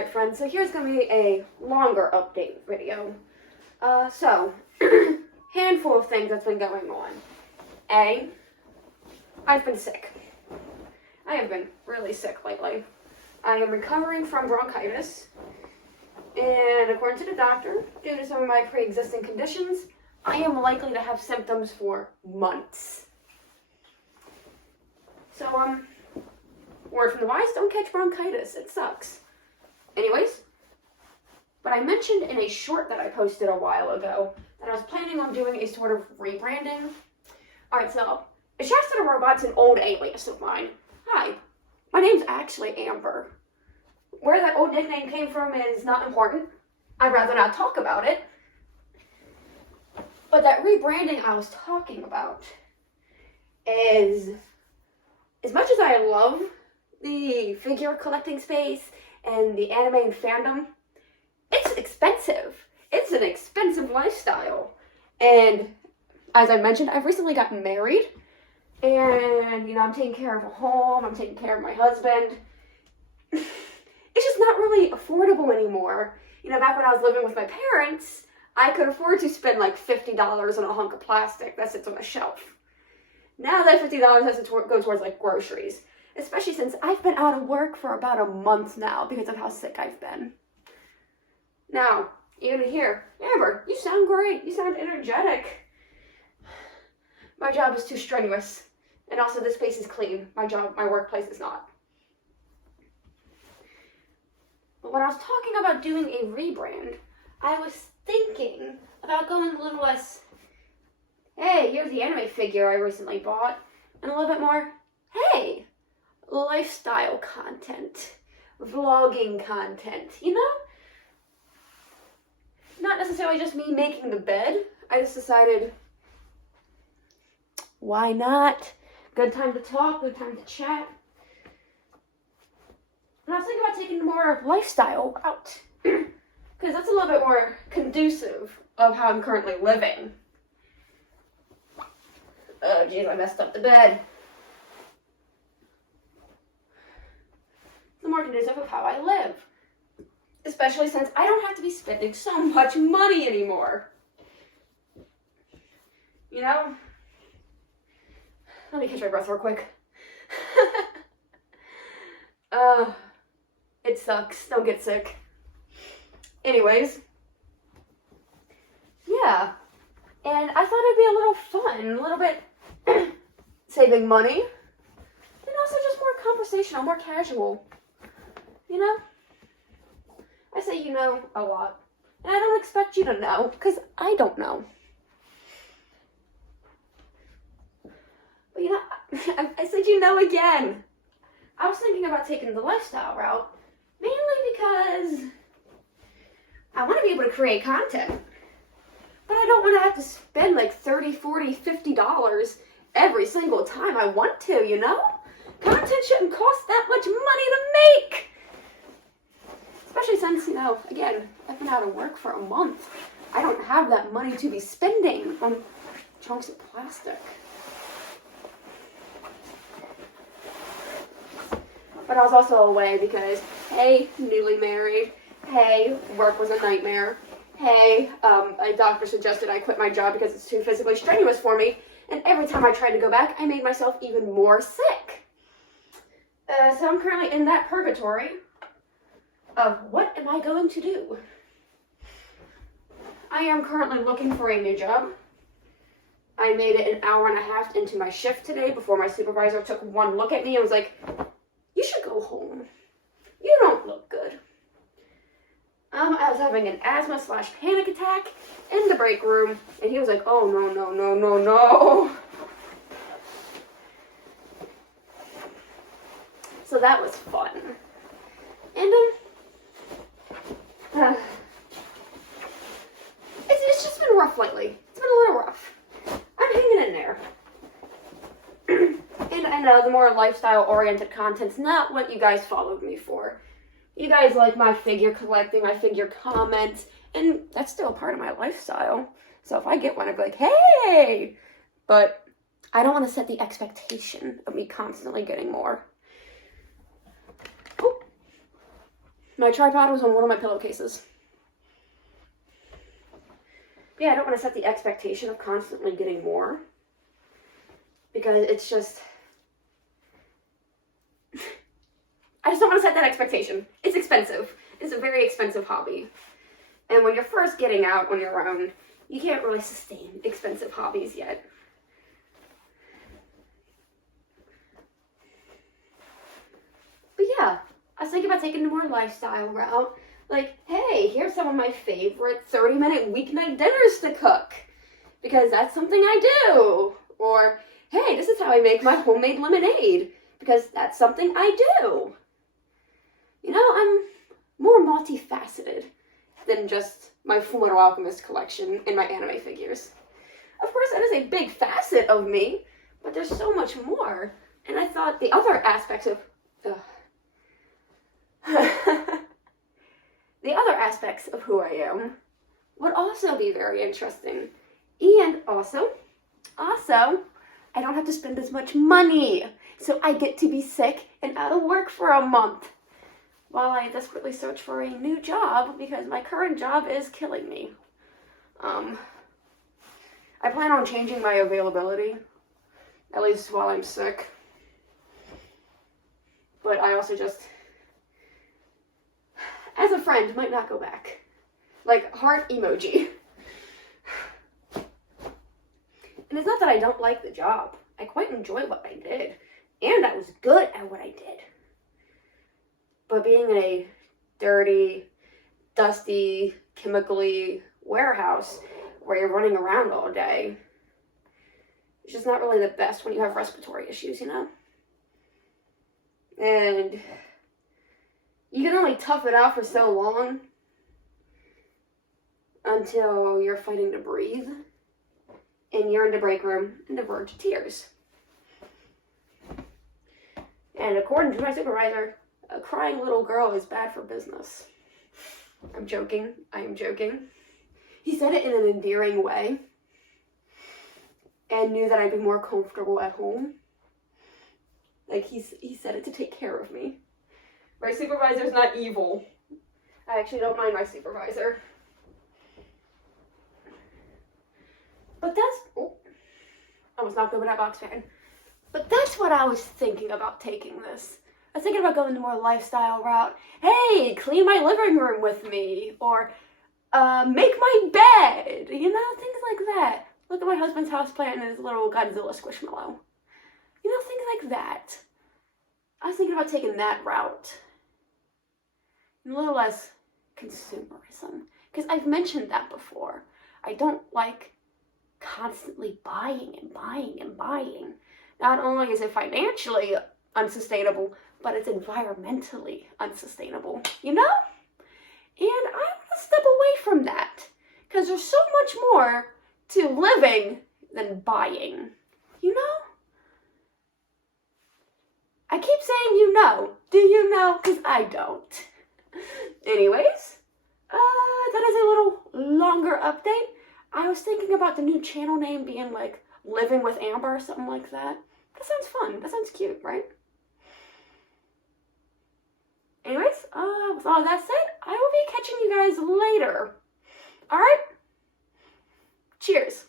Alright friends, so here's going to be a longer update video. Handful of things that's been going on. A, I've been sick. I have been really sick lately. I am recovering from bronchitis, and according to the doctor, due to some of my pre-existing conditions, I am likely to have symptoms for months. So, word from the wise, don't catch bronchitis, it sucks. Anyways, but I mentioned in a short that I posted a while ago that I was planning on doing a sort of rebranding. Alright, so, Shasta the Robot's an old alias of mine. Hi, my name's actually Amber. Where that old nickname came from is not important. I'd rather not talk about it. But that rebranding I was talking about is, as much as I love the figure collecting space and the anime and fandom, it's expensive. It's an expensive lifestyle. And as I mentioned, I've recently gotten married. And, I'm taking care of a home. I'm taking care of my husband. It's just not really affordable anymore. Back when I was living with my parents, I could afford to spend like $50 on a hunk of plastic that sits on a shelf. Now that $50 has to go towards like groceries. Especially since I've been out of work for about a month now because of how sick I've been. Now, even here, Amber, you sound great. You sound energetic. My job is too strenuous. And also this space is clean. My workplace is not. But when I was talking about doing a rebrand, I was thinking about going a little less, hey, here's the anime figure I recently bought. And a little bit more, hey, lifestyle content, vlogging content, Not necessarily just me making the bed. I just decided, why not? Good time to talk, good time to chat. And I was thinking about taking the more lifestyle route. Because that's a little bit more conducive of how I'm currently living. Oh geez, I messed up the bed. More conducive of how I live. Especially since I don't have to be spending so much money anymore. Let me catch my breath real quick. It sucks. Don't get sick. Anyways. Yeah. And I thought it'd be a little fun, a little bit saving money. And also just more conversational, more casual. I say a lot. And I don't expect you to know, because I don't know. But I said again. I was thinking about taking the lifestyle route, mainly because I want to be able to create content. But I don't want to have to spend like $30, $40, $50 every single time I want to, Content shouldn't cost that much money to make. Especially since, again, I've been out of work for a month. I don't have that money to be spending on chunks of plastic. But I was also away because, hey, newly married. Hey, work was a nightmare. Hey, a doctor suggested I quit my job because it's too physically strenuous for me. And every time I tried to go back, I made myself even more sick. So I'm currently in that purgatory of what am I going to do? I am currently looking for a new job. I made it an hour and a half into my shift today before my supervisor took one look at me and was like, you should go home. You don't look good. I was having an asthma/panic attack in the break room, and he was like, oh, no, no, no, no, no. So that was fun. And, it's just been rough lately. It's been a little rough. I'm hanging in there. And I know the more lifestyle-oriented content's not what you guys followed me for. You guys like my figure collecting, my figure comments, and that's still a part of my lifestyle. So if I get one, I'd be like, hey! But I don't want to set the expectation of me constantly getting more. My tripod was on one of my pillowcases. Yeah, I don't want to set the expectation of constantly getting more, because it's just, I just don't want to set that expectation. It's expensive. It's a very expensive hobby. And when you're first getting out on your own, you can't really sustain expensive hobbies yet. But yeah, I was thinking about taking a more lifestyle route. Like, hey, here's some of my favorite 30-minute weeknight dinners to cook, because that's something I do. Or, hey, this is how I make my homemade lemonade, because that's something I do. You know, I'm more multifaceted than just my Fullmetal Alchemist collection and my anime figures. Of course, that is a big facet of me, but there's so much more. And I thought the other aspects of... the other aspects of who I am would also be very interesting. And also, I don't have to spend as much money. So I get to be sick and out of work for a month, while I desperately search for a new job, because my current job is killing me. I plan on changing my availability, at least while I'm sick. But I also just, as a friend, might not go back. Like, heart emoji. And it's not that I don't like the job. I quite enjoy what I did. And I was good at what I did. But being in a dirty, dusty, chemically warehouse where you're running around all day, it's just not really the best when you have respiratory issues, you know? And you can only tough it out for so long until you're fighting to breathe and you're in the break room and the verge of tears. And according to my supervisor, a crying little girl is bad for business. I'm joking. I am joking. He said it in an endearing way and knew that I'd be more comfortable at home. Like, he said it to take care of me. My supervisor's not evil. I actually don't mind my supervisor. But I was not good with that box fan. But that's what I was thinking about taking this. I was thinking about going the more lifestyle route. Hey, clean my living room with me. Or make my bed. You know, things like that. Look at my husband's houseplant and his little Godzilla squishmallow. You know, things like that. I was thinking about taking that route. And a little less consumerism. Because I've mentioned that before. I don't like constantly buying and buying and buying. Not only is it financially unsustainable, but it's environmentally unsustainable, you know? And I want to step away from that, because there's so much more to living than buying, you know? I keep saying you know. Do you know? Because I don't. Anyways, that is a little longer update. I was thinking about the new channel name being like Living with Amber or something like that. That sounds fun. That sounds cute, right? Anyways, with all that said, I will be catching you guys later. Alright? Cheers.